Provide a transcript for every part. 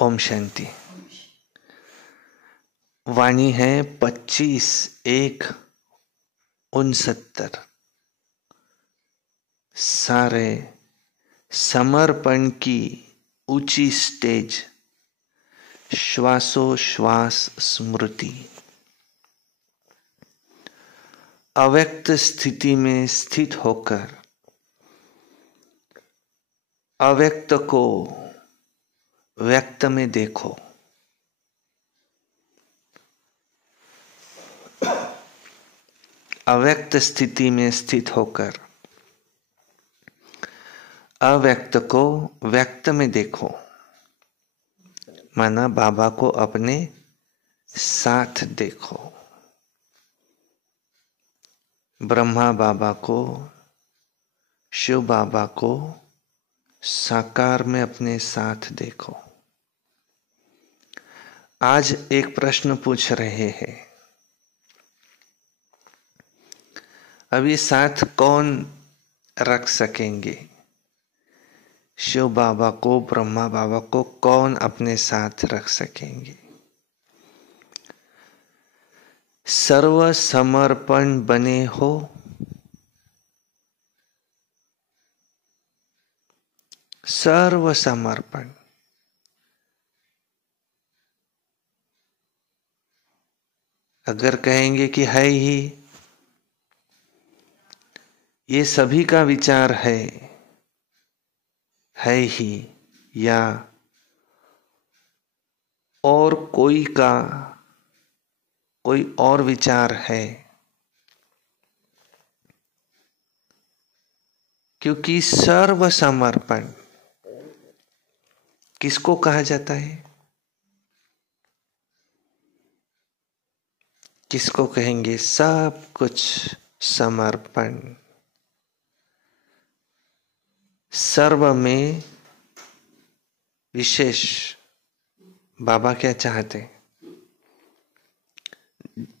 ओम शांति। वाणी है 25/1/69। सारे समर्पण की ऊंची स्टेज, श्वासोश्वास स्मृति। अव्यक्त स्थिति में स्थित होकर अव्यक्त को व्यक्त में देखो। अव्यक्त स्थिति में स्थित होकर अव्यक्त को व्यक्त में देखो। माना बाबा को अपने साथ देखो, ब्रह्मा बाबा को, शिव बाबा को साकार में अपने साथ देखो। आज एक प्रश्न पूछ रहे हैं, अभी साथ कौन रख सकेंगे? शिव बाबा को, ब्रह्मा बाबा को कौन अपने साथ रख सकेंगे? सर्व समर्पण बने हो, सर्व समर्पण। अगर कहेंगे कि है ही, ये सभी का विचार है ही, या और कोई का कोई और विचार है, क्योंकि सर्व समर्पण किसको कहा जाता है? किसको कहेंगे? सब कुछ समर्पण। सर्व में विशेष बाबा क्या चाहते?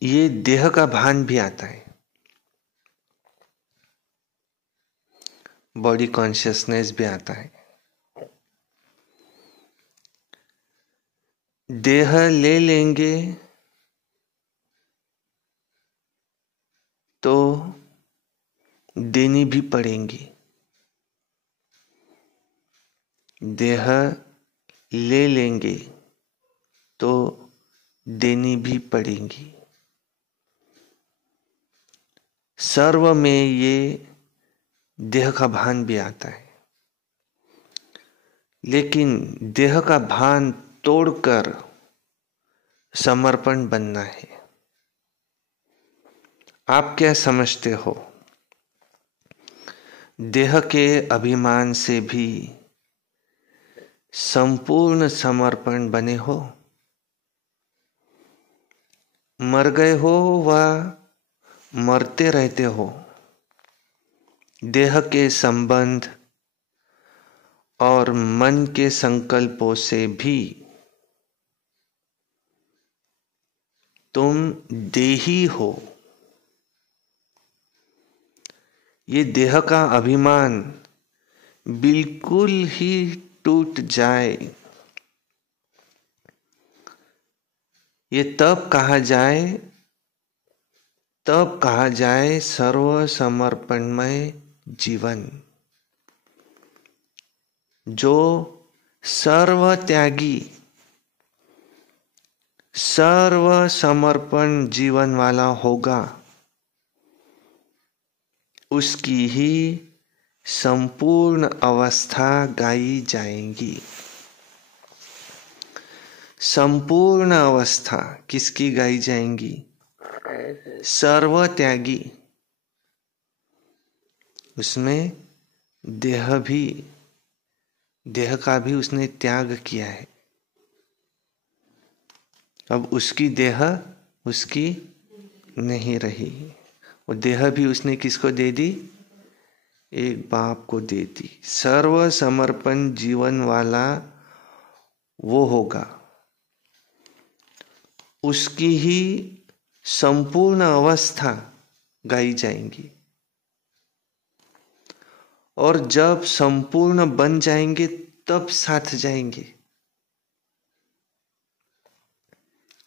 ये देह का भान भी आता है, बॉडी कॉन्शियसनेस भी आता है। देह ले लेंगे तो देनी भी पड़ेंगी। देह ले लेंगे तो देनी भी पड़ेंगी। सर्व में ये देह का भान भी आता है, लेकिन देह का भान तोड़कर समर्पण बनना है। आप क्या समझते हो? देह के अभिमान से भी संपूर्ण समर्पण बने हो? मर गए हो व मरते रहते हो, देह के संबंध और मन के संकल्पों से भी तुम देही हो। ये देह का अभिमान बिल्कुल ही टूट जाए, ये तब कहा जाए सर्व समर्पणमय जीवन। जो सर्व त्यागी, सर्व समर्पण जीवन वाला होगा, उसकी ही संपूर्ण अवस्था गाई जाएंगी। संपूर्ण अवस्था किसकी गाई जाएंगी? सर्व त्यागी। उसमें देह का भी उसने त्याग किया है। अब उसकी देह उसकी नहीं रही, वो देह भी उसने किसको दे दी? एक बाप को दे दी। सर्व समर्पण जीवन वाला वो होगा, उसकी ही संपूर्ण अवस्था गाई जाएंगी। और जब संपूर्ण बन जाएंगे तब साथ जाएंगे।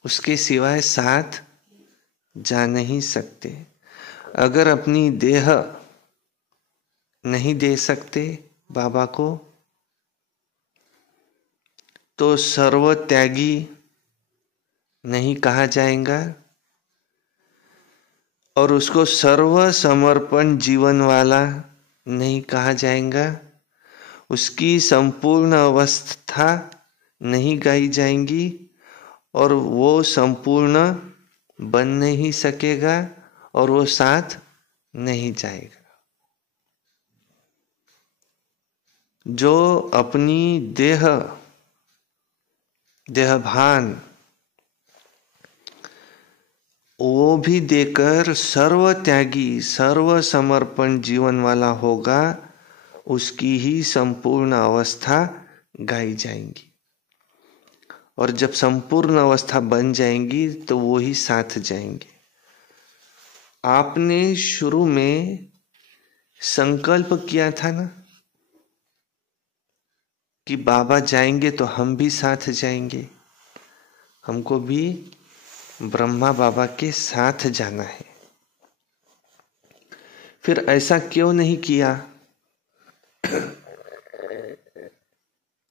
उसके सिवाय साथ जा नहीं सकते। अगर अपनी देह नहीं दे सकते बाबा को तो सर्वत्यागी नहीं कहा जाएगा और उसको सर्व समर्पण जीवन वाला नहीं कहा जाएगा। उसकी संपूर्ण अवस्था नहीं गाई जाएंगी और वो संपूर्ण बन नहीं सकेगा और वो साथ नहीं जाएगा। जो अपनी देहभान वो भी देकर सर्वत्यागी सर्व समर्पण जीवन वाला होगा, उसकी ही संपूर्ण अवस्था गाई जाएंगी और जब संपूर्ण अवस्था बन जाएंगी तो वो ही साथ जाएंगे। आपने शुरू में संकल्प किया था ना कि बाबा जाएंगे तो हम भी साथ जाएंगे, हमको भी ब्रह्मा बाबा के साथ जाना है। फिर ऐसा क्यों नहीं किया?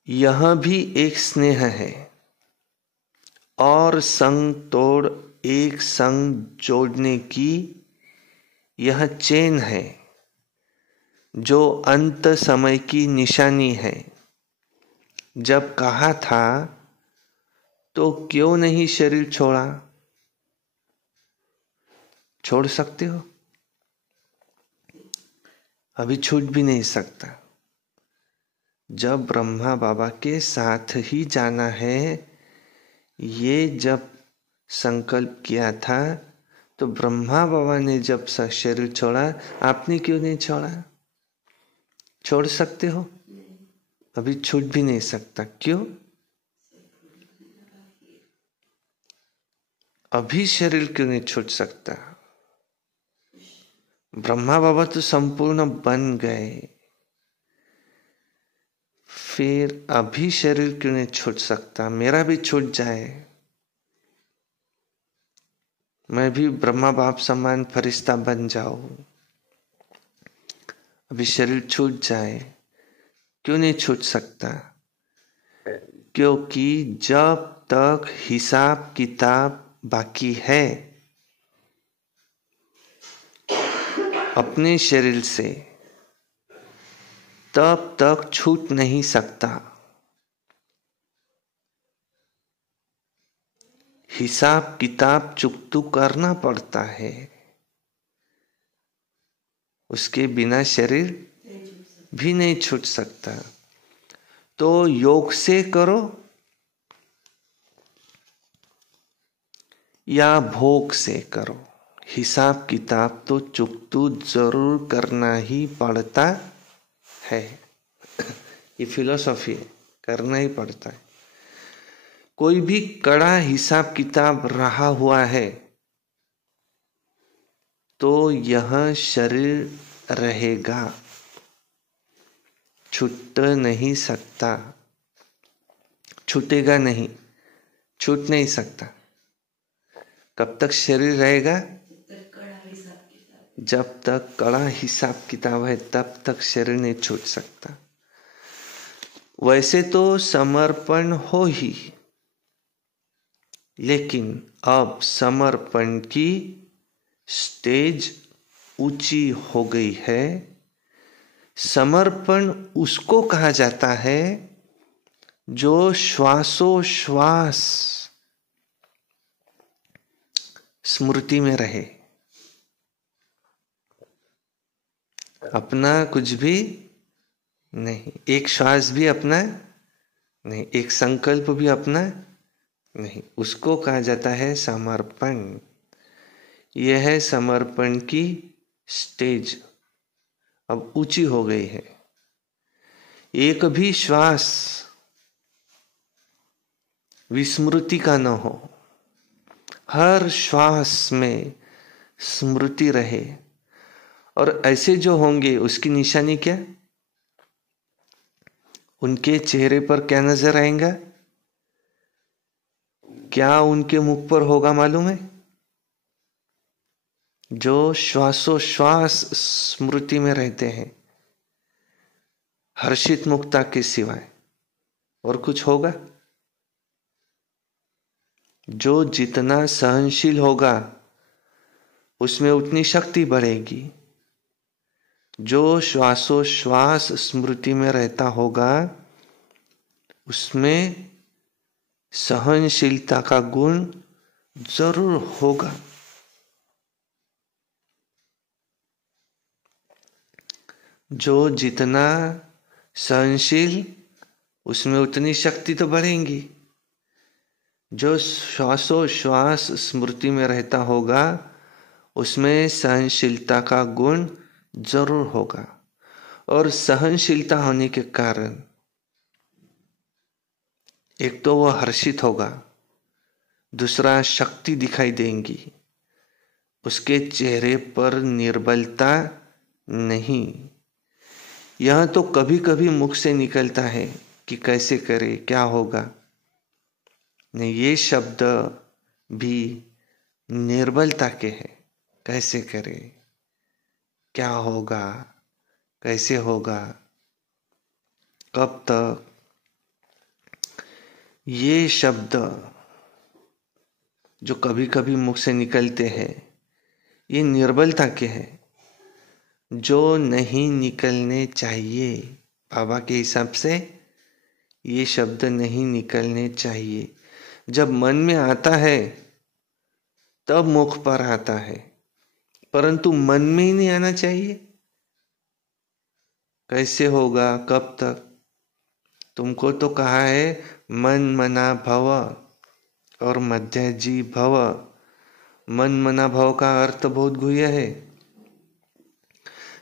यह भी एक स्नेह है और संग तोड़ एक संग जोड़ने की यह चेन है जो अंत समय की निशानी है। जब कहा था तो क्यों नहीं शरीर छोड़ा? छोड़ सकते हो, अभी छूट भी नहीं सकता। जब ब्रह्मा बाबा के साथ ही जाना है, ये जब संकल्प किया था तो ब्रह्मा बाबा ने जब शरीर छोड़ा, आपने क्यों नहीं छोड़ा? छोड़ सकते हो, अभी छूट भी नहीं सकता। क्यों? अभी शरीर क्यों नहीं छूट सकता? ब्रह्मा बाबा तो संपूर्ण बन गए, फिर अभी शरीर क्यों नहीं छूट सकता? मेरा भी छूट जाए, मैं भी ब्रह्मा बाप समान फरिश्ता बन जाऊं, अभी शरीर छूट जाए, क्यों नहीं छूट सकता? क्योंकि जब तक हिसाब किताब बाकी है अपने शरीर से, तब तक छूट नहीं सकता। हिसाब किताब चुकतू करना पड़ता है, उसके बिना शरीर भी नहीं छूट सकता। तो योग से करो या भोग से करो, हिसाब किताब तो चुकतू जरूर करना ही पड़ता है। ये फिलॉसफी है, करना ही पड़ता है। कोई भी कड़ा हिसाब किताब रहा हुआ है तो यह शरीर रहेगा, छूट नहीं सकता, छूटेगा नहीं, छूट नहीं सकता। कब तक शरीर रहेगा? जब तक कड़ा हिसाब किताब है तब तक शरीर नहीं छूट सकता। वैसे तो समर्पण हो ही, लेकिन अब समर्पण की स्टेज ऊंची हो गई है। समर्पण उसको कहा जाता है जो श्वासोश्वास स्मृति में रहे, अपना कुछ भी नहीं, एक श्वास भी अपना नहीं, एक संकल्प भी अपना नहीं, उसको कहा जाता है समर्पण। यह है समर्पण की स्टेज, अब ऊंची हो गई है। एक भी श्वास विस्मृति का न हो, हर श्वास में स्मृति रहे। और ऐसे जो होंगे उसकी निशानी क्या? उनके चेहरे पर क्या नजर आएगा? क्या उनके मुख पर होगा मालूम है? जो श्वासोश्वास स्मृति में रहते हैं, हर्षित मुक्ता के सिवाय और कुछ होगा? जो जितना सहनशील होगा उसमें उतनी शक्ति बढ़ेगी। जो श्वासोश्वास स्मृति में रहता होगा उसमें सहनशीलता का गुण जरूर होगा। जो जितना सहनशील उसमें उतनी शक्ति तो बढ़ेगी। जो श्वासोश्वास स्मृति में रहता होगा उसमें सहनशीलता का गुण जरूर होगा। और सहनशीलता होने के कारण एक तो वह हर्षित होगा, दूसरा शक्ति दिखाई देंगी, उसके चेहरे पर निर्बलता नहीं। यह तो कभी कभी मुख से निकलता है कि कैसे करे, क्या होगा। नहीं, ये शब्द भी निर्बलता के हैं। कैसे करे, क्या होगा, कैसे होगा, कब तक, ये शब्द जो कभी कभी मुख से निकलते हैं ये निर्बलता के हैं, जो नहीं निकलने चाहिए। बाबा के हिसाब से ये शब्द नहीं निकलने चाहिए। जब मन में आता है तब मुख पर आता है, परंतु मन में ही नहीं आना चाहिए। कैसे होगा, कब तक? तुमको तो कहा है मन मना भव और मध्यजी भव। मन मना भव का अर्थ बहुत गुह्य है।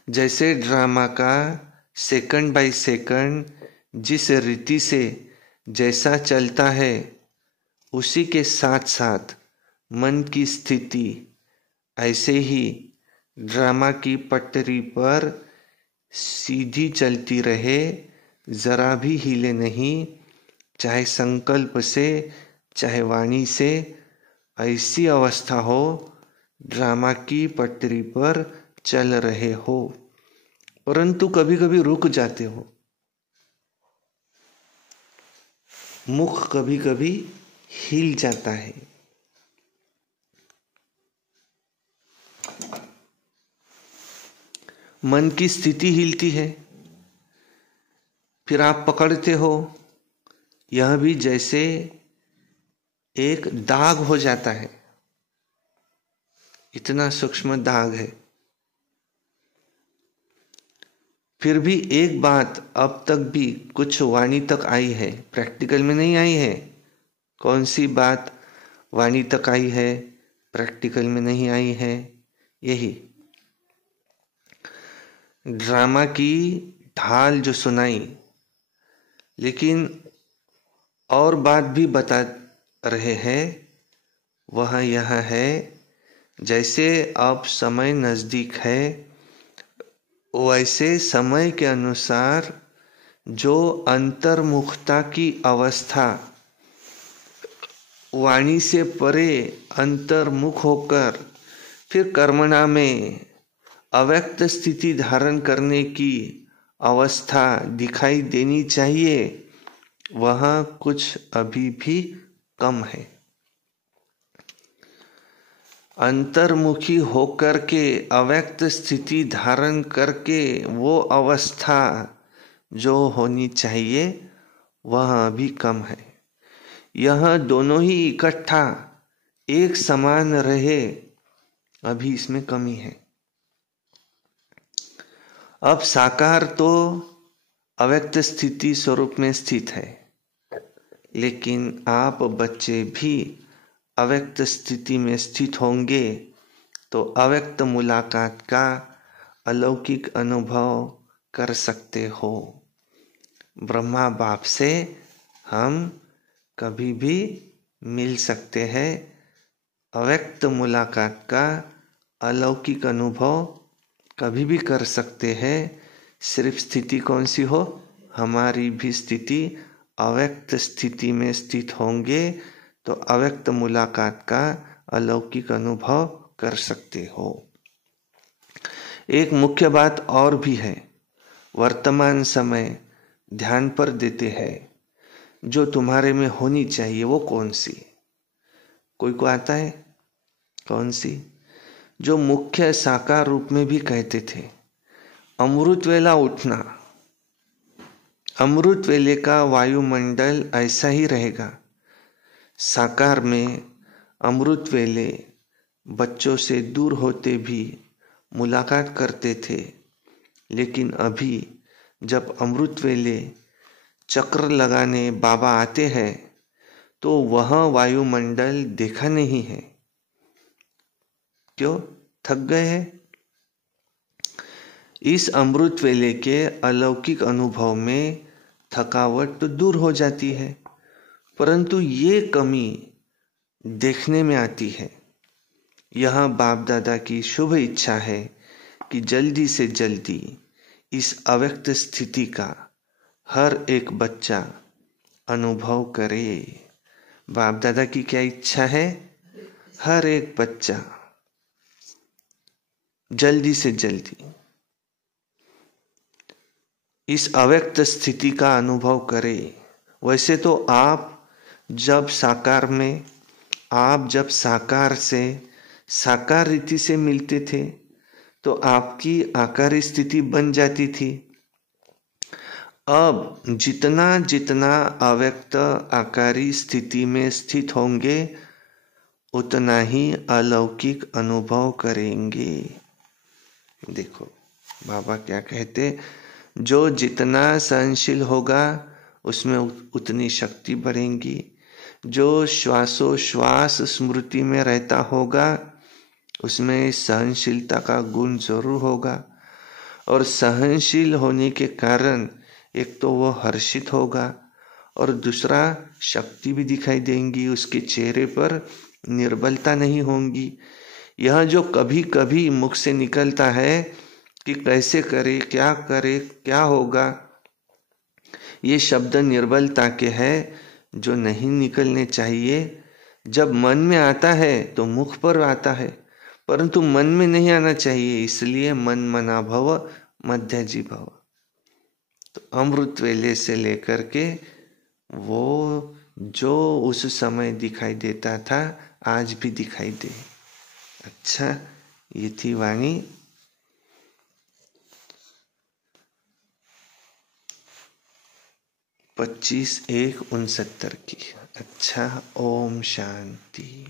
जैसे ड्रामा का सेकंड बाय सेकंड जिस रीति से जैसा चलता है उसी के साथ साथ मन की स्थिति ऐसे ही ड्रामा की पटरी पर सीधी चलती रहे, जरा भी हिले नहीं, चाहे संकल्प से चाहे वाणी से। ऐसी अवस्था हो ड्रामा की पटरी पर चल रहे हो, परंतु कभी कभी रुक जाते हो। मुख कभी कभी हिल जाता है। मन की स्थिति हिलती है, फिर आप पकड़ते हो। यह भी जैसे एक दाग हो जाता है, इतना सूक्ष्म दाग है। फिर भी एक बात अब तक भी कुछ वाणी तक आई है, प्रैक्टिकल में नहीं आई है। कौन सी बात वाणी तक आई है, प्रैक्टिकल में नहीं आई है? यही ड्रामा की ढाल जो सुनाई, लेकिन और बात भी बता रहे हैं। वह यह है, जैसे अब समय नजदीक है वैसे समय के अनुसार जो अंतर्मुखता की अवस्था, वाणी से परे अंतर्मुख होकर फिर कर्मणा में अव्यक्त स्थिति धारण करने की अवस्था दिखाई देनी चाहिए, वह कुछ अभी भी कम है। अंतर्मुखी होकर के अव्यक्त स्थिति धारण करके वो अवस्था जो होनी चाहिए वह अभी कम है। यह दोनों ही इकट्ठा एक समान रहे, अभी इसमें कमी है। अब साकार तो अव्यक्त स्थिति स्वरूप में स्थित है, लेकिन आप बच्चे भी अव्यक्त स्थिति में स्थित होंगे तो अव्यक्त मुलाकात का अलौकिक अनुभव कर सकते हो। ब्रह्मा बाप से हम कभी भी मिल सकते हैं। अव्यक्त मुलाकात का अलौकिक अनुभव कभी भी कर सकते हैं। सिर्फ स्थिति कौन सी हो, हमारी भी स्थिति अव्यक्त स्थिति में स्थित होंगे तो अव्यक्त मुलाकात का अलौकिक अनुभव कर सकते हो। एक मुख्य बात और भी है, वर्तमान समय ध्यान पर देते हैं जो तुम्हारे में होनी चाहिए वो कौन सी? कोई को आता है? कौन सी? जो मुख्य साकार रूप में भी कहते थे, अमृत वेला उठना, अमृत वेले का वायुमंडल ऐसा ही रहेगा। साकार में अमृत वेले बच्चों से दूर होते भी मुलाकात करते थे, लेकिन अभी जब अमृत वेले चक्र लगाने बाबा आते हैं तो वह वायुमंडल देखा नहीं है। क्यों? थक गए हैं। इस अमृत वेले के अलौकिक अनुभव में थकावट तो दूर हो जाती है, परंतु ये कमी देखने में आती है। यह बाप दादा की शुभ इच्छा है कि जल्दी से जल्दी इस अव्यक्त स्थिति का हर एक बच्चा अनुभव करे। बाप दादा की क्या इच्छा है? हर एक बच्चा जल्दी से जल्दी इस अव्यक्त स्थिति का अनुभव करे। वैसे तो आप जब साकार से साकार रीति से मिलते थे तो आपकी आकारी स्थिति बन जाती थी। अब जितना जितना अव्यक्त आकारी स्थिति में स्थित होंगे उतना ही अलौकिक अनुभव करेंगे। देखो बाबा क्या कहते, जो जितना सहनशील होगा उसमें उतनी शक्ति बढ़ेगी। जो श्वासोश्वास स्मृति में रहता होगा उसमें सहनशीलता का गुण जरूर होगा, और सहनशील होने के कारण एक तो वो हर्षित होगा और दूसरा शक्ति भी दिखाई देंगी, उसके चेहरे पर निर्बलता नहीं होंगी। यह जो कभी कभी मुख से निकलता है कि कैसे करे, क्या होगा, ये शब्द निर्बलता के हैं जो नहीं निकलने चाहिए। जब मन में आता है तो मुख पर आता है, परंतु मन में नहीं आना चाहिए, इसलिए मन मना भव मध्यजी भव। तो अमृत वेले से लेकर के वो जो उस समय दिखाई देता था आज भी दिखाई दे। अच्छा, ये थी वाणी 25/1/69 की। अच्छा, ओम शांति।